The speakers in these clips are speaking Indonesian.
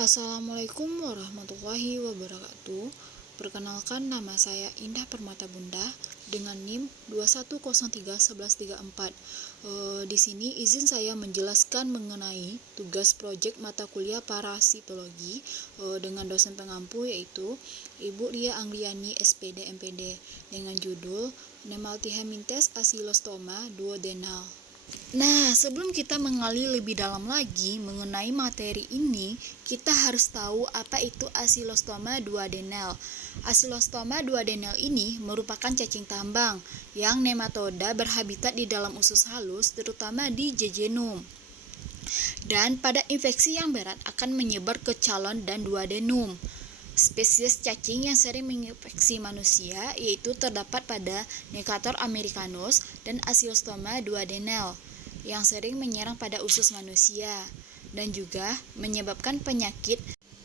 Assalamualaikum warahmatullahi wabarakatuh. Perkenalkan, nama saya Indah Permata Bunda dengan NIM 21031134. Di sini izin saya menjelaskan mengenai tugas proyek mata kuliah parasitologi dengan dosen pengampu yaitu Ibu Lia Angliani SPD MPD dengan judul Nemalthiamintes acyclostoma duodenal. Nah, sebelum kita mengali lebih dalam lagi mengenai materi ini, kita harus tahu apa itu acyclostoma duodenal. Acyclostoma duodenal ini merupakan cacing tambang yang nematoda berhabitat di dalam usus halus, terutama di jejunum. Dan pada infeksi yang berat akan menyebar ke colon dan duodenum. Spesies cacing yang sering menginfeksi manusia yaitu terdapat pada Necator americanus dan Acyclostoma duodenal yang sering menyerang pada usus manusia dan juga menyebabkan penyakit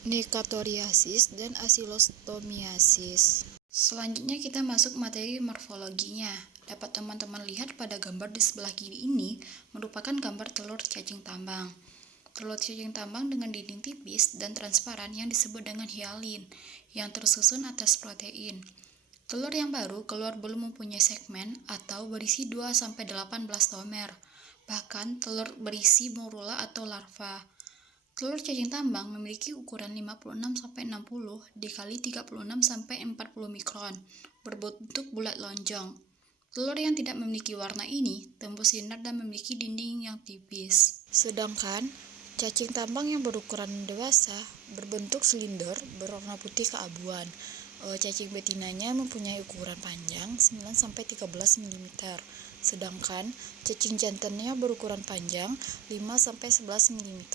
Necatoriasis dan Acyclostomiasis. Selanjutnya kita masuk materi morfologinya. Dapat teman-teman lihat pada gambar di sebelah kiri ini merupakan gambar telur cacing tambang. Telur cacing tambang dengan dinding tipis dan transparan yang disebut dengan hialin, yang tersusun atas protein. Telur yang baru keluar belum mempunyai segmen atau berisi 2-18 tomer. Bahkan telur berisi morula atau larva. Telur cacing tambang memiliki ukuran 56-60 dikali 36-40 mikron, berbentuk bulat lonjong. Telur yang tidak memiliki warna ini tembus sinar dan memiliki dinding yang tipis. Sedangkan cacing tambang yang berukuran dewasa berbentuk silinder berwarna putih keabuan. Cacing betinanya mempunyai ukuran panjang 9-13 mm. Sedangkan cacing jantannya berukuran panjang 5-11 mm.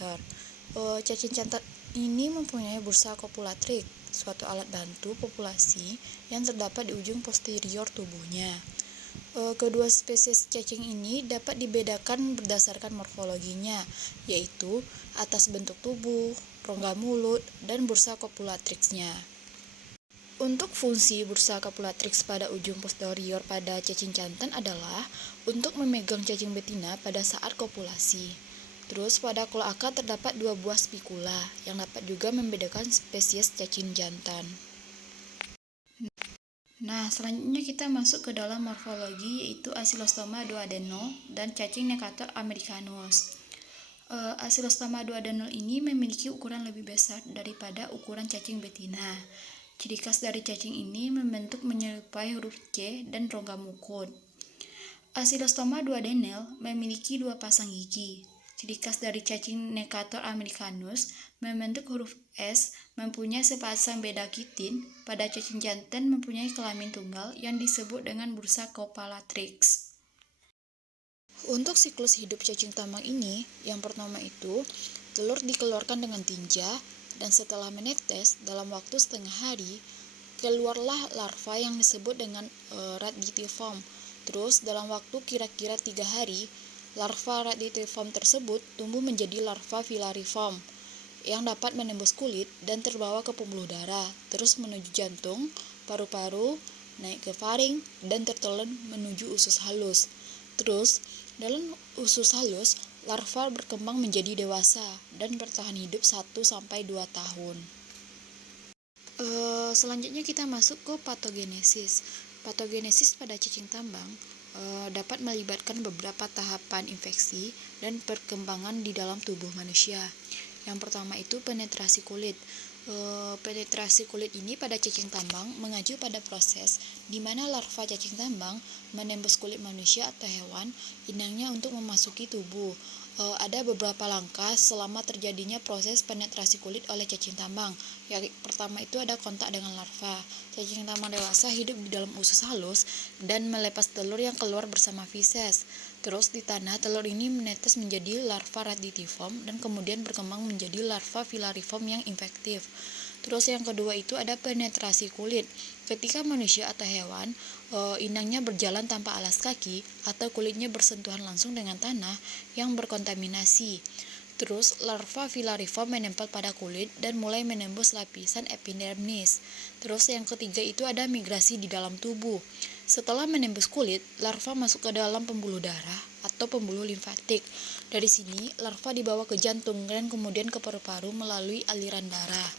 Cacing jantan ini mempunyai bursa kopulatrix, suatu alat bantu populasi yang terdapat di ujung posterior tubuhnya. Kedua spesies cacing ini dapat dibedakan berdasarkan morfologinya, yaitu atas bentuk tubuh, rongga mulut, dan bursa kopulatrixnya. Untuk fungsi bursa kopulatrix pada ujung posterior pada cacing jantan adalah untuk memegang cacing betina pada saat kopulasi. Terus pada kloaka terdapat 2 buah spikula yang dapat juga membedakan spesies cacing jantan. Nah, selanjutnya kita masuk ke dalam morfologi yaitu Acyclostoma duodenal dan cacing Necator americanus. Acyclostoma duodenal ini memiliki ukuran lebih besar daripada ukuran cacing betina. Ciri khas dari cacing ini membentuk menyerupai huruf C dan rongga mukut. Acyclostoma duodenal memiliki 2 pasang gigi. Ciri khas dari cacing Necator americanus membentuk huruf S, mempunyai sepasang beda kitin. Pada cacing jantan mempunyai kelamin tunggal yang disebut dengan bursa kopulatrix. Untuk siklus hidup cacing tambang ini, yang pertama itu telur dikeluarkan dengan tinja dan setelah menetes dalam waktu setengah hari keluarlah larva yang disebut dengan radiatiform. Terus dalam waktu kira-kira 3 hari larva radiatiform tersebut tumbuh menjadi larva filariform yang dapat menembus kulit dan terbawa ke pembuluh darah, terus menuju jantung, paru-paru, naik ke faring, dan tertelan menuju usus halus. Terus, dalam usus halus, larva berkembang menjadi dewasa dan bertahan hidup 1-2 tahun. Selanjutnya kita masuk ke patogenesis. Patogenesis pada cacing tambang dapat melibatkan beberapa tahapan infeksi dan perkembangan di dalam tubuh manusia. Yang pertama itu penetrasi kulit. Penetrasi kulit ini pada cacing tambang mengacu pada proses di mana larva cacing tambang menembus kulit manusia atau hewan inangnya untuk memasuki tubuh. Ada beberapa langkah selama terjadinya proses penetrasi kulit oleh cacing tambang. Yang pertama itu ada kontak dengan larva. Cacing tambang dewasa hidup di dalam usus halus dan melepas telur yang keluar bersama feses. Terus di tanah telur ini menetes menjadi larva radiatiform dan kemudian berkembang menjadi larva filariform yang infektif. Terus yang kedua itu ada penetrasi kulit. Ketika manusia atau hewan inangnya berjalan tanpa alas kaki atau kulitnya bersentuhan langsung dengan tanah yang berkontaminasi. Terus larva filariform menempel pada kulit dan mulai menembus lapisan epidermis. Terus yang ketiga itu ada migrasi di dalam tubuh. Setelah menembus kulit, larva masuk ke dalam pembuluh darah atau pembuluh limfatik. Dari sini, larva dibawa ke jantung dan kemudian ke paru-paru melalui aliran darah.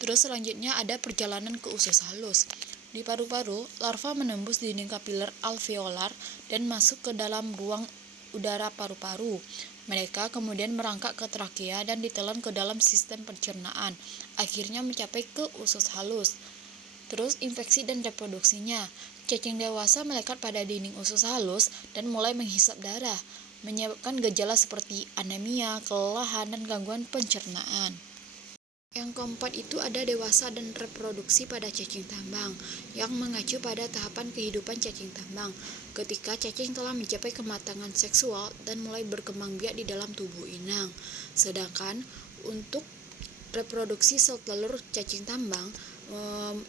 Terus selanjutnya ada perjalanan ke usus halus. Di paru-paru, larva menembus dinding kapiler alveolar dan masuk ke dalam ruang udara paru-paru. Mereka kemudian merangkak ke trakea dan ditelan ke dalam sistem pencernaan, akhirnya mencapai ke usus halus. Terus infeksi dan reproduksinya. Cacing dewasa melekat pada dinding usus halus dan mulai menghisap darah, menyebabkan gejala seperti anemia, kelelahan, dan gangguan pencernaan. Yang keempat itu ada dewasa dan reproduksi pada cacing tambang, yang mengacu pada tahapan kehidupan cacing tambang, ketika cacing telah mencapai kematangan seksual dan mulai berkembang biak di dalam tubuh inang. Sedangkan untuk reproduksi sel telur cacing tambang,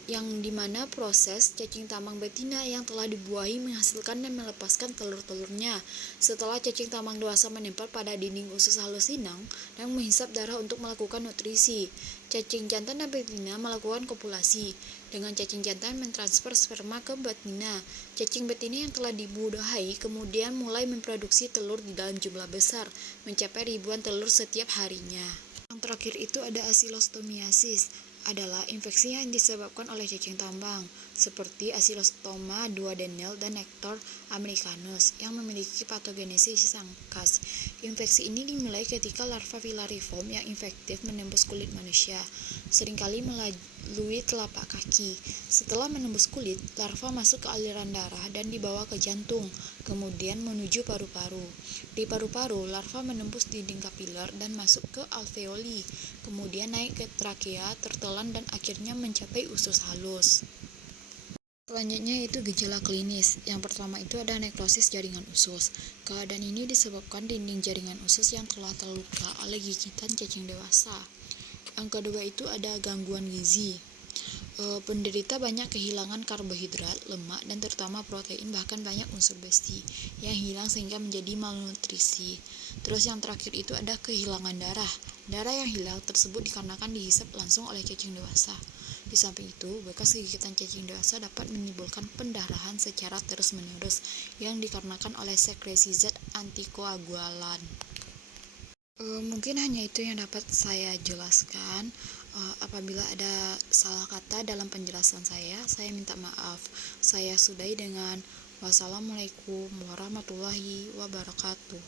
yang dimana proses cacing tambang betina yang telah dibuahi menghasilkan dan melepaskan telur-telurnya setelah cacing tambang dewasa menempel pada dinding usus halus inang dan menghisap darah untuk melakukan nutrisi. Cacing jantan dan betina melakukan kopulasi. Dengan cacing jantan mentransfer sperma ke betina, cacing betina yang telah dibudahi kemudian mulai memproduksi telur di dalam jumlah besar, mencapai ribuan telur setiap harinya. Yang terakhir itu ada asilostomiasis, adalah infeksi yang disebabkan oleh cacing tambang, seperti Asilostoma duodenale dan Nectar americanus, yang memiliki patogenesis yang khas. Infeksi ini dimulai ketika larva filariform yang infektif menembus kulit manusia, seringkali melalui telapak kaki. Setelah menembus kulit, larva masuk ke aliran darah dan dibawa ke jantung, kemudian menuju paru-paru. Di paru-paru, larva menembus dinding kapiler dan masuk ke alveoli, kemudian naik ke trakea, tertelan dan akhirnya mencapai usus halus. Selanjutnya itu gejala klinis. Yang pertama itu ada nekrosis jaringan usus. Keadaan ini disebabkan dinding jaringan usus yang telah terluka oleh gigitan cacing dewasa. Yang kedua itu ada gangguan gizi. Penderita banyak kehilangan karbohidrat, lemak, dan terutama protein, bahkan banyak unsur besi yang hilang sehingga menjadi malnutrisi. Terus yang terakhir itu ada kehilangan darah. Darah yang hilang tersebut dikarenakan dihisap langsung oleh cacing dewasa. Di samping itu, bekas gigitan cacing dewasa dapat menimbulkan pendarahan secara terus-menerus yang dikarenakan oleh sekresi zat antikoagulan. Mungkin hanya itu yang dapat saya jelaskan. Apabila ada salah kata dalam penjelasan saya minta maaf. Saya sudahi dengan wassalamualaikum warahmatullahi wabarakatuh.